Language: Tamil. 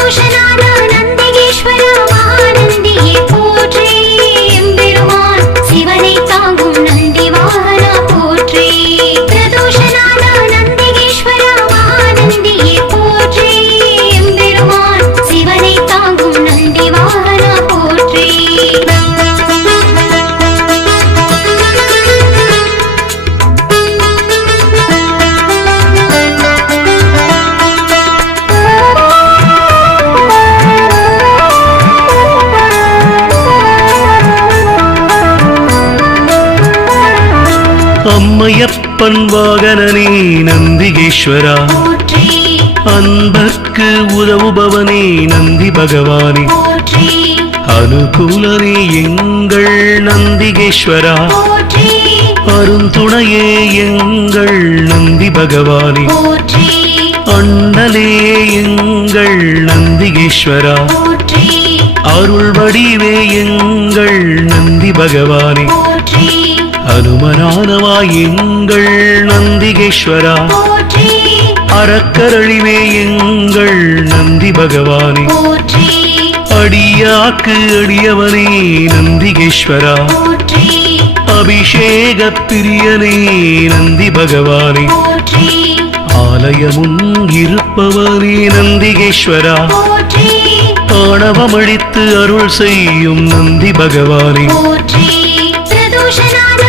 பிரதோஷநாத நந்திகேஸ்வர மகாநந்தியே போற்றி எம்பெருமான் சிவனை தாங்கும் நந்தி வாகனா போற்றி பிரதோஷநாத நந்திகேஸ்வர மகாநந்தியே போற்றி எம்பெருமான் சிவனை தாங்கும் நந்தி வாகனா போற்றி அம்மையப்பன் வாகனனே நந்திகேஸ்வரா அன்பர்க்கு உதவுபவனே நந்தி பகவானே அனுகூலனே எங்கள் நந்திகேஸ்வரா அருந்துணையே எங்கள் நந்தி பகவானே அண்ணலே எங்கள் நந்திகேஸ்வரா அருள் வடிவே எங்கள் நந்தி பகவானே அனுமனானவாய் எங்கள் நந்திகேஸ்வரா அறக்கரழிவே எங்கள் நந்தி பகவானே அடியாக்கு அடியவனே நந்திகேஸ்வரா அபிஷேக பிரியனே நந்தி பகவானே ஆலயமும் இருப்பவனே நந்திகேஸ்வரா ஆணவமழித்து அருள் செய்யும் நந்தி பகவானே பிரதோஷநாத